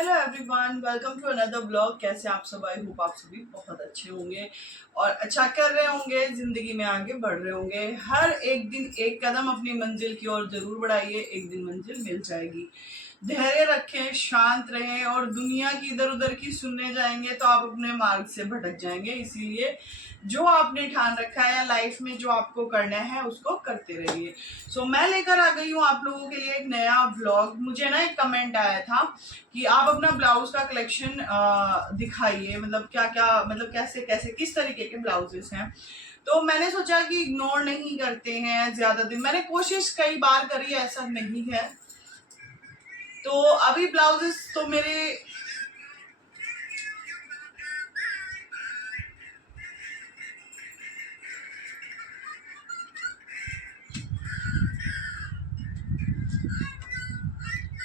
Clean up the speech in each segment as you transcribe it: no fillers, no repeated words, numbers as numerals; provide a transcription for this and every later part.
Hello everyone, welcome to another blog. कैसे आप सब? आई होप आप सभी बहुत अच्छे होंगे और अच्छा कर रहे होंगे, जिंदगी में आगे बढ़ रहे होंगे। हर एक दिन एक कदम अपनी मंजिल की ओर जरूर बढ़ाइए, एक दिन मंजिल मिल जाएगी। धैर्य रखें, शांत रहें और दुनिया की इधर उधर की सुनने जाएंगे तो आप अपने मार्ग से भटक जाएंगे। इसीलिए जो आपने ठान रखा है या लाइफ में जो आपको करना है उसको करते रहिए। सो मैं लेकर आ गई हूँ आप लोगों के लिए एक नया व्लॉग। मुझे ना एक कमेंट आया था कि आप अपना ब्लाउज का कलेक्शन दिखाइए, मतलब क्या क्या, मतलब कैसे कैसे किस तरीके के ब्लाउजेस हैं। तो मैंने सोचा कि इग्नोर नहीं करते हैं ज्यादा दिन। मैंने कोशिश कई बार करी, ऐसा नहीं है। तो अभी ब्लाउजेस तो मेरे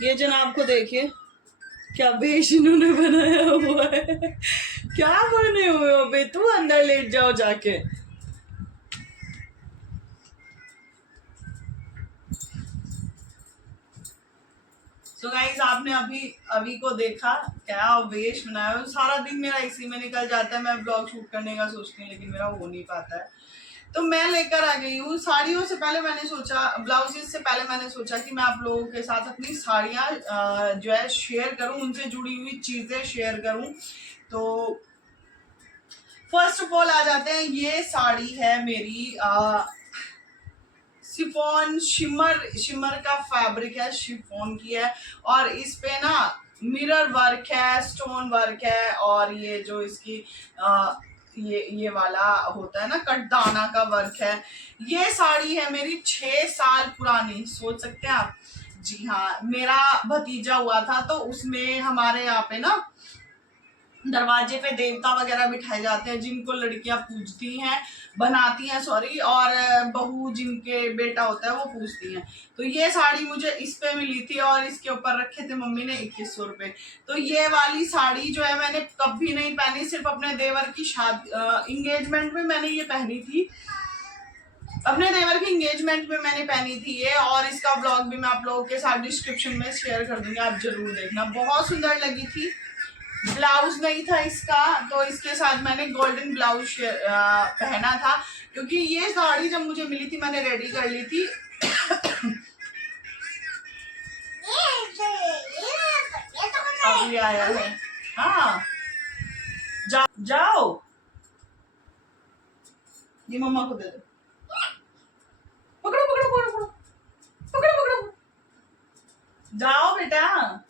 ये जनाब को देखिए क्या भेष इन्होंने बनाया हुआ है। क्या बने हुए हो बे? तू अंदर लेट जाओ जाके। सो गाइस, आपने अभी को देखा क्या वेश बनाया। सारा दिन मेरा इसी में निकल जाता है। मैं ब्लॉग शूट करने का सोचती हूँ लेकिन मेरा हो नहीं पाता है। तो मैं लेकर आ गई हूँ साड़ियों से पहले मैंने सोचा, ब्लाउजेस से पहले मैंने सोचा कि मैं आप लोगों के साथ अपनी साड़ियाँ जो है शेयर करूँ, उनसे जुड़ी हुई चीजें शेयर करूँ। तो फर्स्ट ऑफ ऑल आ जाते हैं। ये साड़ी है मेरी शिफॉन, शिमर का फैब्रिक है, शिफॉन की है। और इस पे ना मिरर वर्क है, स्टोन वर्क है। और ये जो इसकी ये वाला होता है ना, कटदाना का वर्क है। ये साड़ी है मेरी 6 साल पुरानी। सोच सकते हैं आप? जी हाँ, मेरा भतीजा हुआ था तो उसमें हमारे यहाँ पे ना दरवाजे पे देवता वगैरह बिठाए जाते हैं, जिनको लड़कियां पूजती हैं, बनाती हैं सॉरी, और बहू जिनके बेटा होता है वो पूजती हैं। तो ये साड़ी मुझे इस पे मिली थी और इसके ऊपर रखे थे मम्मी ने 2100 रुपए। तो ये वाली साड़ी जो है मैंने कभी नहीं पहनी, सिर्फ अपने देवर की शादी इंगेजमेंट में मैंने ये पहनी थी। अपने देवर की एंगेजमेंट में मैंने पहनी थी ये। और इसका ब्लॉग भी मैं आप लोगों के साथ डिस्क्रिप्शन में शेयर कर दूंगी, आप जरूर देखना। बहुत सुंदर लगी थी। ब्लाउज नहीं था इसका, तो इसके साथ मैंने गोल्डन ब्लाउज पहना था। क्योंकि ये साड़ी जब मुझे मिली थी मैंने रेडी कर ली थी। अभी आया है। हाँ, जाओ, ये मम्मा को दे दो। पकड़ो पकड़ो पकड़ो पकड़ो पकड़ो पकड़ो, जाओ बेटा।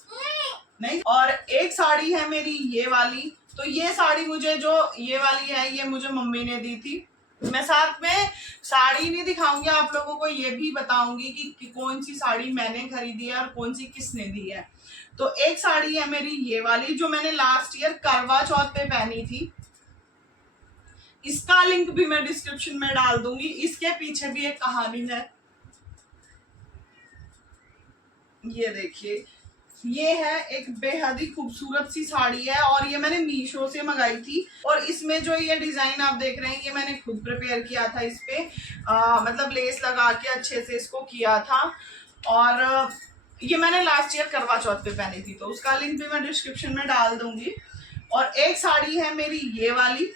नहीं। और एक साड़ी है मेरी ये वाली। तो ये साड़ी मुझे जो ये वाली है ये मुझे मम्मी ने दी थी। मैं साथ में साड़ी नहीं दिखाऊंगी आप लोगों को, ये भी बताऊंगी कि कौन सी साड़ी मैंने खरीदी है और कौन सी किसने दी है। तो एक साड़ी है मेरी ये वाली जो मैंने लास्ट ईयर करवा चौथ पे पहनी थी। इसका लिंक भी मैं डिस्क्रिप्शन में डाल दूंगी। इसके पीछे भी एक कहानी है, ये देखिए। ये है एक बेहद ही खूबसूरत सी साड़ी है और ये मैंने मीशो से मंगाई थी। और इसमें जो ये डिजाइन आप देख रहे हैं ये मैंने खुद प्रिपेयर किया था। इस पे मतलब लेस लगा के अच्छे से इसको किया था। और ये मैंने लास्ट ईयर करवा चौथ पे पहनी थी, तो उसका लिंक भी मैं डिस्क्रिप्शन में डाल दूंगी। और एक साड़ी है मेरी ये वाली,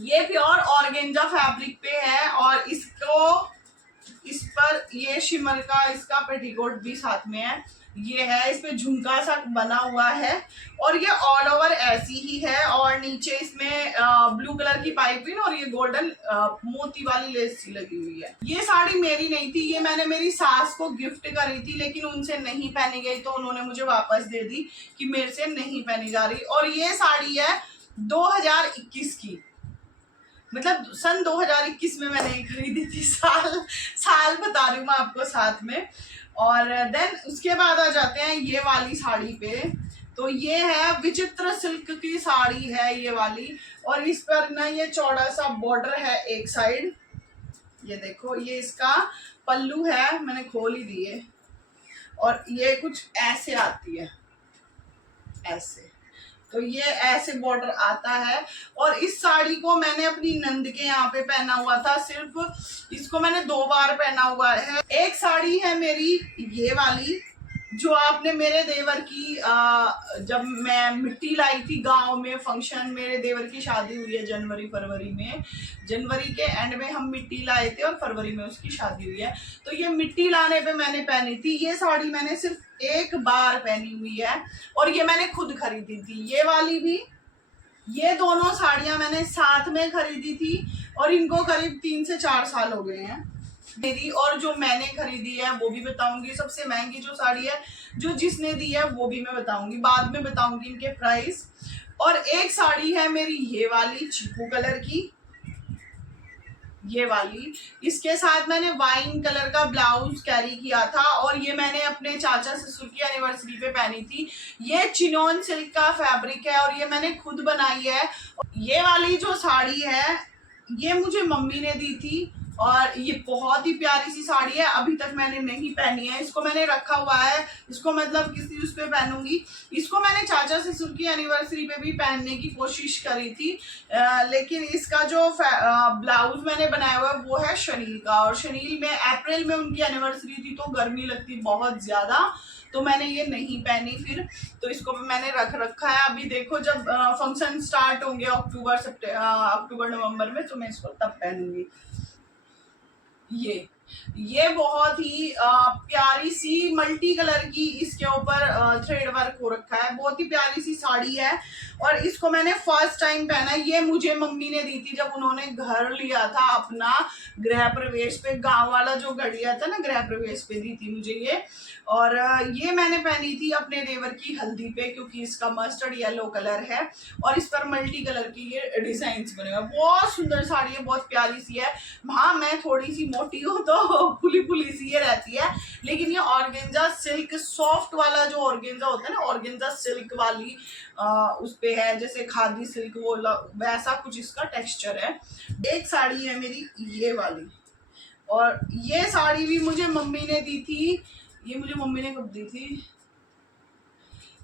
ये प्योर ऑर्गेंजा फैब्रिक पे है। और इसको इस पर ये शिमर का इसका पेटीकोट भी साथ में है। ये है, इस पे झुमका सा बना हुआ है और ये ऑल ओवर ऐसी ही है। और नीचे इसमें ब्लू कलर की पाइपिंग और ये गोल्डन मोती वाली लेस लगी हुई है। ये साड़ी मेरी नहीं थी, ये मैंने मेरी सास को गिफ्ट करी थी, लेकिन उनसे नहीं पहनी गई तो उन्होंने मुझे वापस दे दी कि मेरे से नहीं पहनी जा रही। और ये साड़ी है 2021 की, मतलब सन 2021 में मैंने खरीदी थी। साल बता रही हूँ मैं आपको साथ में। और देन उसके बाद आ जाते हैं ये वाली साड़ी पे। तो ये है विचित्र सिल्क की साड़ी है ये वाली। और इस पर ना ये चौड़ा सा बॉर्डर है एक साइड, ये देखो। ये इसका पल्लू है, मैंने खोल ही दी है। और ये कुछ ऐसे आती है, ऐसे। तो ये ऐसे बॉर्डर आता है। और इस साड़ी को मैंने अपनी नंद के यहाँ पे पहना हुआ था, सिर्फ इसको मैंने 2 बार पहना हुआ है। एक साड़ी है मेरी ये वाली, जो आपने मेरे देवर की जब मैं मिट्टी लाई थी गांव में फंक्शन, मेरे देवर की शादी हुई है जनवरी फरवरी में, जनवरी के एंड में हम मिट्टी लाए थे और फरवरी में उसकी शादी हुई है। तो ये मिट्टी लाने पे मैंने पहनी थी। ये साड़ी मैंने सिर्फ एक बार पहनी हुई है और ये मैंने खुद खरीदी थी। ये वाली भी, ये दोनों साड़ियां मैंने साथ में खरीदी थी और इनको करीब 3 से 4 साल हो गए हैं मेरी। और जो मैंने खरीदी है वो भी बताऊंगी। सबसे महंगी जो साड़ी है जो जिसने दी है वो भी मैं बताऊंगी, बाद में बताऊंगी इनके प्राइस। और एक साड़ी है मेरी ये वाली चीकू कलर की, ये वाली, इसके साथ मैंने वाइन कलर का ब्लाउज कैरी किया था और ये मैंने अपने चाचा ससुर की एनिवर्सरी पे पहनी थी। ये चिनोन सिल्क का फैब्रिक है और ये मैंने खुद बनाई है। ये वाली जो साड़ी है ये मुझे मम्मी ने दी थी और ये बहुत ही प्यारी सी साड़ी है। अभी तक मैंने नहीं पहनी है, इसको मैंने रखा हुआ है, इसको मतलब किसी उस पे पहनूंगी। इसको मैंने चाचा ससुर की एनिवर्सरी पे भी पहनने की कोशिश करी थी, लेकिन इसका जो ब्लाउज मैंने बनाया हुआ है वो है शनील का। और शनील में अप्रैल में उनकी एनिवर्सरी थी तो गर्मी लगती बहुत ज्यादा, तो मैंने ये नहीं पहनी फिर, तो इसको भी मैंने रख रखा है। अभी देखो जब फंक्शन स्टार्ट होंगे अक्टूबर नवंबर में तो मैं इसको तब पहनूंगी। ये बहुत ही प्यारी सी मल्टी कलर की इसके ऊपर थ्रेड वर्क हो रखा है, बहुत ही प्यारी सी साड़ी है और इसको मैंने फर्स्ट टाइम पहना। ये मुझे मम्मी ने दी थी जब उन्होंने घर लिया था अपना गृह प्रवेश पे, गांव वाला जो घर लिया था ना गृह प्रवेश पे दी थी मुझे ये। और ये मैंने पहनी थी अपने देवर की हल्दी पे क्योंकि इसका मस्टर्ड येलो कलर है और इस पर मल्टी कलर की ये डिजाइन्स बने हुए। बहुत सुंदर साड़ी है, बहुत प्यारी सी है। हाँ मैं थोड़ी सी मोटी हूँ तो फुली फुली सी ये रहती है, लेकिन ये ऑर्गेन्जा सिल्क सॉफ्ट वाला जो ऑर्गेन्जा होता है ना, ऑर्गेन्जा सिल्क वाली उस पे है जैसे खादी सिल्क वो वैसा कुछ इसका टेक्सचर है। एक साड़ी है मेरी ये वाली और ये साड़ी भी मुझे मम्मी ने दी थी। ये मुझे मम्मी ने कब दी थी,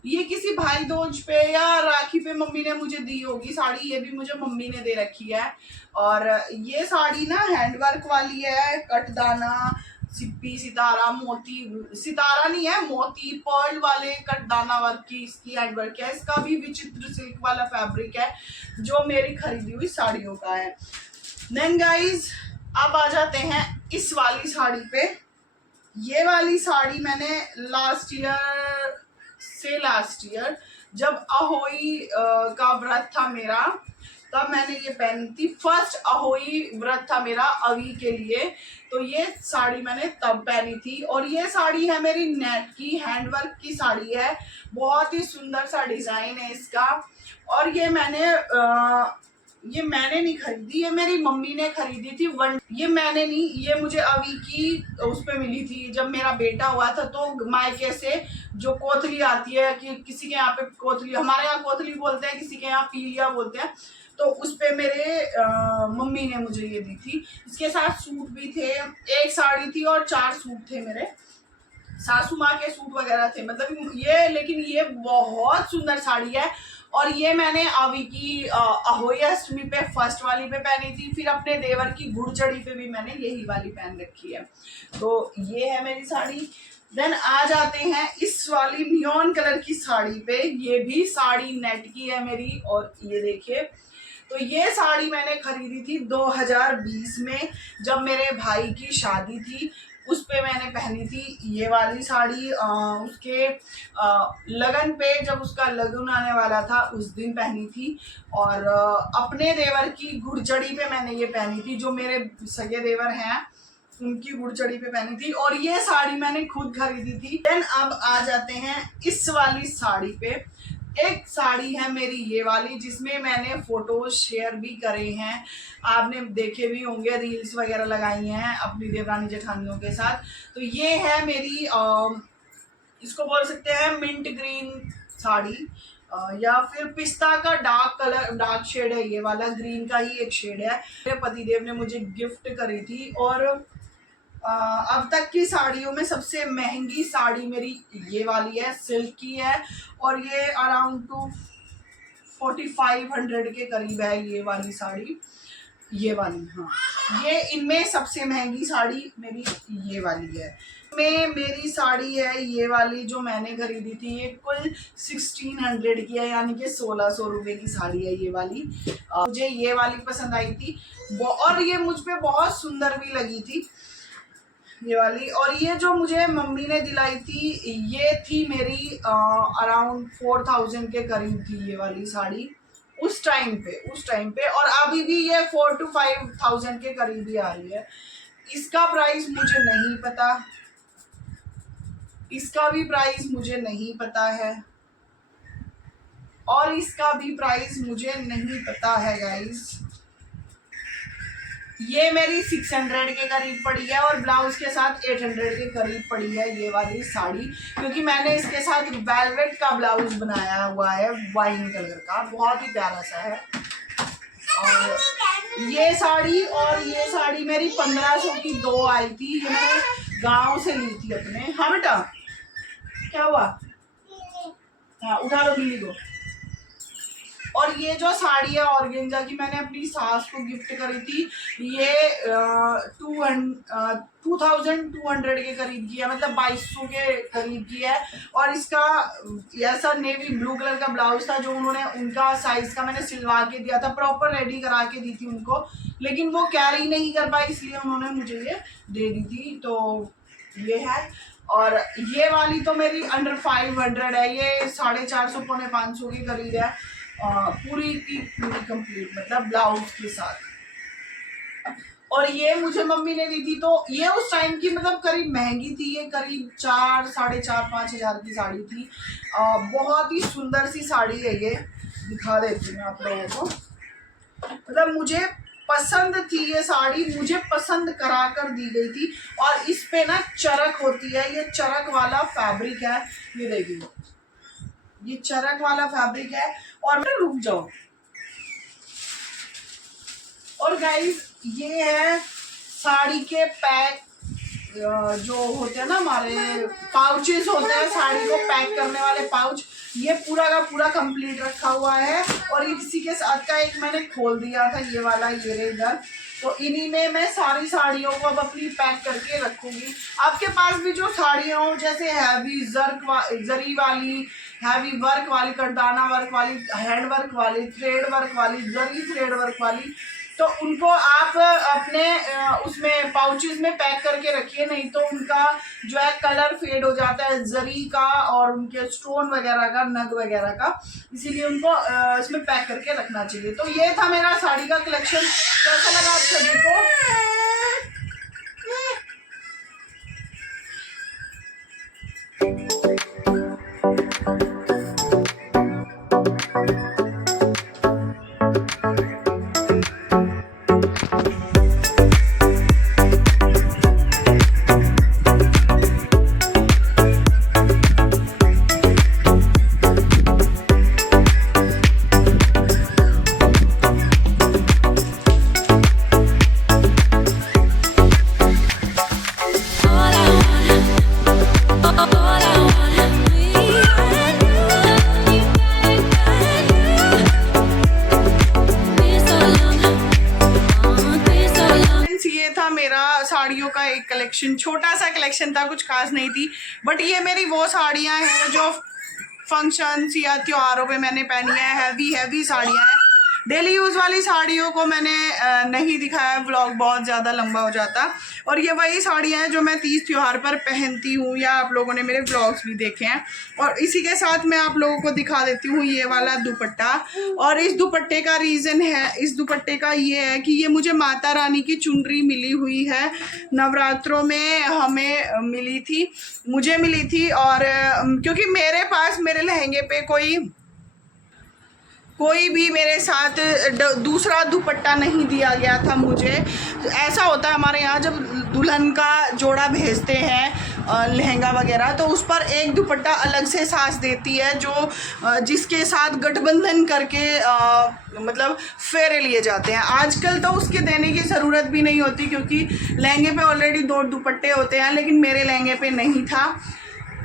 ये किसी भाई दूज पे या राखी पे मम्मी ने मुझे दी होगी साड़ी, ये भी मुझे मम्मी ने दे रखी है। और ये साड़ी ना हैंडवर्क वाली है, कटदाना सिप्पी सितारा मोती, सितारा नहीं है मोती पर्ल वाले कटदाना वर्क की इसकी हैंडवर्क है। इसका भी विचित्र सिल्क वाला फैब्रिक है जो मेरी खरीदी हुई साड़ियों का है। देन गाइस अब आ जाते हैं इस वाली साड़ी पे। ये वाली साड़ी मैंने लास्ट ईयर जब अहोई का व्रत था मेरा तब मैंने ये पहनी थी। फर्स्ट अहोई व्रत था मेरा अवी के लिए, तो ये साड़ी मैंने तब पहनी थी। और ये साड़ी है मेरी नेट की हैंडवर्क की साड़ी है, बहुत ही सुंदर सा डिजाइन है इसका। और ये मैंने नहीं खरीदी, ये मेरी मम्मी ने खरीदी थी। ये मैंने नहीं, ये मुझे अवी की उस पे मिली थी जब मेरा बेटा हुआ था। तो मायके से जो कोतली आती है कि किसी के यहाँ पे कोतली, हमारे यहाँ कोतली बोलते हैं, किसी के यहाँ पीलिया बोलते हैं, तो उस पे मेरे मम्मी ने मुझे ये दी थी। इसके साथ सूट भी थे, एक साड़ी थी और 4 सूट थे मेरे, सासू माँ के सूट वगैरह थे मतलब ये। लेकिन ये बहुत सुंदर साड़ी है और ये मैंने अवी की अहोई अष्टमी पे फर्स्ट वाली पे पहनी थी, फिर अपने देवर की गुड़चड़ी पे भी मैंने यही वाली पहन रखी है। तो ये है मेरी साड़ी। देन आ जाते हैं इस वाली नियॉन कलर की साड़ी पे। ये भी साड़ी नेट की है मेरी और ये देखिए, तो ये साड़ी मैंने खरीदी थी 2020 में जब मेरे भाई की शादी थी, उस पे मैंने पहनी थी ये वाली साड़ी। उसके लगन पे जब उसका लगन आने वाला था उस दिन पहनी थी। और अपने देवर की गुड़चड़ी पे मैंने ये पहनी थी, जो मेरे सगे देवर हैं उनकी गुड़चड़ी पे पहनी थी। और ये साड़ी मैंने खुद खरीदी थी। देन अब आ जाते हैं इस वाली साड़ी पे। एक साड़ी है मेरी ये वाली जिसमें मैंने फोटोज शेयर भी करे हैं, आपने देखे भी होंगे, रील्स वगैरह लगाई हैं अपनी देवरानी जेठानियों के साथ। तो ये है मेरी इसको बोल सकते हैं मिंट ग्रीन साड़ी, या फिर पिस्ता का डार्क शेड है, ये वाला ग्रीन का ही एक शेड है। मेरे पतिदेव ने मुझे गिफ्ट करी थी और अब तक की साड़ियों में सबसे महंगी साड़ी मेरी ये वाली है, सिल्क की है और ये अराउंड 4500 के करीब है ये वाली साड़ी। ये वाली, हाँ, ये इनमें सबसे महंगी साड़ी मेरी ये वाली है। में मेरी साड़ी है ये वाली जो मैंने खरीदी थी, ये कुल 1600 की है, यानी कि 1600 रुपये की साड़ी है ये वाली। मुझे ये वाली पसंद आई थी और ये मुझ पे बहुत सुंदर भी लगी थी ये वाली। और ये जो मुझे मम्मी ने दिलाई थी ये थी मेरी अराउंड 4000 के करीब थी ये वाली साड़ी उस टाइम पे। और अभी भी ये 4 to 5000 के करीब ही आ रही है। इसका प्राइस मुझे नहीं पता, इसका भी प्राइस मुझे नहीं पता है, और इसका भी प्राइस मुझे नहीं पता है गाइस। ये मेरी 600 के करीब पड़ी है और ब्लाउज के साथ 800 के करीब पड़ी है ये वाली साड़ी, क्योंकि मैंने इसके साथ वेलवेट का ब्लाउज बनाया हुआ है वाइन कलर का, बहुत ही प्यारा सा है। और ये साड़ी मेरी 1500 की 2 आई थी, ये मैंने गांव से ली थी अपने। हाँ बेटा क्या हुआ? हाँ उठा लो बिल्ली को। और ये जो साड़ी है ऑर्गेन्जा की मैंने अपनी सास को गिफ्ट करी थी, ये 2200 के करीब की है, मतलब 2200 के करीब की है। और इसका ऐसा नेवी ब्लू कलर का ब्लाउज था जो उन्होंने उनका साइज का मैंने सिलवा के दिया था, प्रॉपर रेडी करा के दी थी उनको, लेकिन वो कैरी नहीं कर पाई इसलिए उन्होंने मुझे ये दे दी थी। तो ये है। और ये वाली तो मेरी अंडर 500 है, ये 450 पौने 500 के करीब है, पूरी की पूरी कंप्लीट, मतलब ब्लाउज के साथ। और ये मुझे मम्मी ने दी थी, तो ये उस टाइम की मतलब करीब महंगी थी, ये करीब 4, 4.5, 5 हज़ार की साड़ी थी। बहुत ही सुंदर सी साड़ी है ये, दिखा देती हूँ आप लोगों को। मतलब मुझे पसंद थी ये साड़ी, मुझे पसंद करा कर दी गई थी। और इस पे ना चरक होती है, ये चरक वाला फैब्रिक है, ये देखिए ये चरक वाला फैब्रिक है। और मैं रुक जाओ। और गाइस ये है साड़ी के पैक जो होते हैं ना, हमारे पाउचेस होते हैं साड़ी को पैक करने वाले पाउच, ये पूरा का पूरा कंप्लीट रखा हुआ है। और इसी के साथ का एक मैंने खोल दिया था ये वाला, ये रे इधर। तो इन्हीं में मैं सारी साड़ियों को अब अपनी पैक करके रखूंगी। आपके पास भी जो साड़ियाँ हो जैसे हैवी जरी वाली, हैवी वर्क वाली, करदाना वर्क वाली, हैंड वर्क वाली, थ्रेड वर्क वाली, जरी थ्रेड वर्क वाली, तो उनको आप अपने उसमें पाउचेस में पैक करके रखिए, नहीं तो उनका जो है कलर फेड हो जाता है जरी का और उनके स्टोन वगैरह का, नग वगैरह का, इसीलिए उनको इसमें पैक करके रखना चाहिए। तो ये था मेरा साड़ी का कलेक्शन। कैसा लगा आप सभी को? साड़ियों का एक कलेक्शन, छोटा सा कलेक्शन था, कुछ खास नहीं थी, बट ये मेरी वो साड़ियाँ हैं जो फंक्शंस या त्योहारों पे मैंने पहनी है। हैवी साड़ियाँ हैं। डेली यूज़ वाली साड़ियों को मैंने नहीं दिखाया, व्लॉग बहुत ज़्यादा लंबा हो जाता। और ये वही साड़ियाँ हैं जो मैं तीज त्योहार पर पहनती हूँ, या आप लोगों ने मेरे व्लॉग्स भी देखे हैं। और इसी के साथ मैं आप लोगों को दिखा देती हूँ ये वाला दुपट्टा। और इस दुपट्टे का रीज़न है, इस दुपट्टे का ये है कि ये मुझे माता रानी की चुनरी मिली हुई है, नवरात्रों में हमें मिली थी, मुझे मिली थी। और क्योंकि मेरे पास मेरे लहंगे पे कोई भी मेरे साथ दूसरा दुपट्टा नहीं दिया गया था मुझे। ऐसा होता है हमारे यहाँ, जब दुल्हन का जोड़ा भेजते हैं लहंगा वगैरह, तो उस पर एक दुपट्टा अलग से सास देती है, जो जिसके साथ गठबंधन करके मतलब फेरे लिए जाते हैं। आजकल तो उसके देने की ज़रूरत भी नहीं होती, क्योंकि लहंगे पे ऑलरेडी 2 दुपट्टे होते हैं, लेकिन मेरे लहंगे पे नहीं था।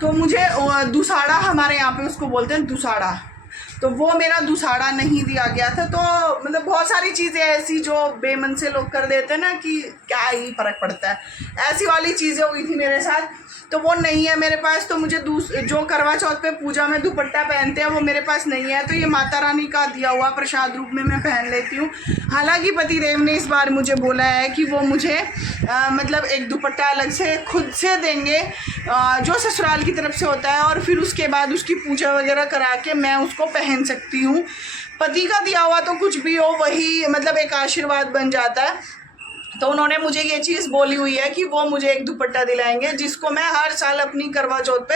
तो मुझे दुसाड़ा, हमारे यहाँ पे उसको बोलते हैं दुसाड़ा, तो वो मेरा दुसाड़ा नहीं दिया गया था। तो मतलब बहुत सारी चीज़ें ऐसी जो बेमन से लोग कर देते हैं ना कि क्या ही फ़र्क पड़ता है, ऐसी वाली चीज़ें हुई थी मेरे साथ। तो वो नहीं है मेरे पास। तो मुझे जो करवा चौथ पे पूजा में दुपट्टा पहनते हैं वो मेरे पास नहीं है। तो ये माता रानी का दिया हुआ प्रसाद रूप में मैं पहन लेती हूँ। हालांकि पतिदेव ने इस बार मुझे बोला है कि वो मुझे मतलब एक दुपट्टा अलग से खुद से देंगे जो ससुराल की तरफ से होता है, और फिर उसके बाद उसकी पूजा वगैरह करा के मैं उसको पहन सकती हूँ। पति का दिया हुआ तो कुछ भी हो वही मतलब एक आशीर्वाद बन जाता है। तो उन्होंने मुझे ये चीज़ बोली हुई है कि वो मुझे एक दुपट्टा दिलाएंगे, जिसको मैं हर साल अपनी करवा चौथ पे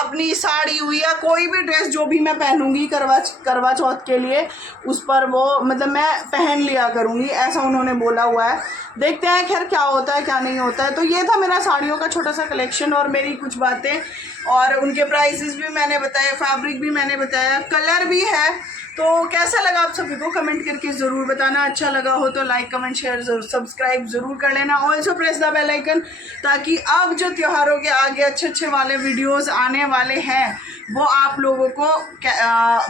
अपनी साड़ी हुई या कोई भी ड्रेस जो भी मैं पहनूंगी करवा चौथ के लिए, उस पर वो मतलब मैं पहन लिया करूँगी, ऐसा उन्होंने बोला हुआ है। देखते हैं खैर क्या होता है क्या नहीं होता है। तो ये था मेरा साड़ियों का छोटा सा कलेक्शन और मेरी कुछ बातें, और उनके प्राइसेस भी मैंने बताया, फैब्रिक भी मैंने बताया, कलर भी है। तो कैसा लगा आप सभी को कमेंट करके ज़रूर बताना। अच्छा लगा हो तो लाइक कमेंट शेयर सब्सक्राइब ज़रूर कर लेना। Also press the bell icon, ताकि अब जो त्योहारों के आगे अच्छे अच्छे वाले वीडियोस आने वाले हैं वो आप लोगों को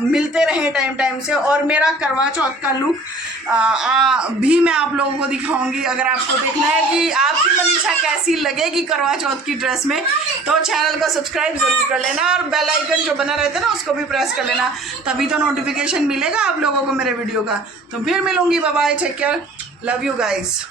मिलते रहे टाइम टाइम से। और मेरा करवा चौथ का लुक भी मैं आप लोगों को दिखाऊंगी। अगर आपको देखना है कि आपकी मनीषा कैसी लगेगी करवा चौथ की ड्रेस में, तो चैनल को सब्सक्राइब ज़रूर कर लेना और बेल आइकन जो बना रहता है ना उसको भी प्रेस कर लेना, तभी तो नोटिफिकेशन मिलेगा आप लोगों को मेरे वीडियो का। तो फिर मिलूंगी, bye bye, take care, love you guys.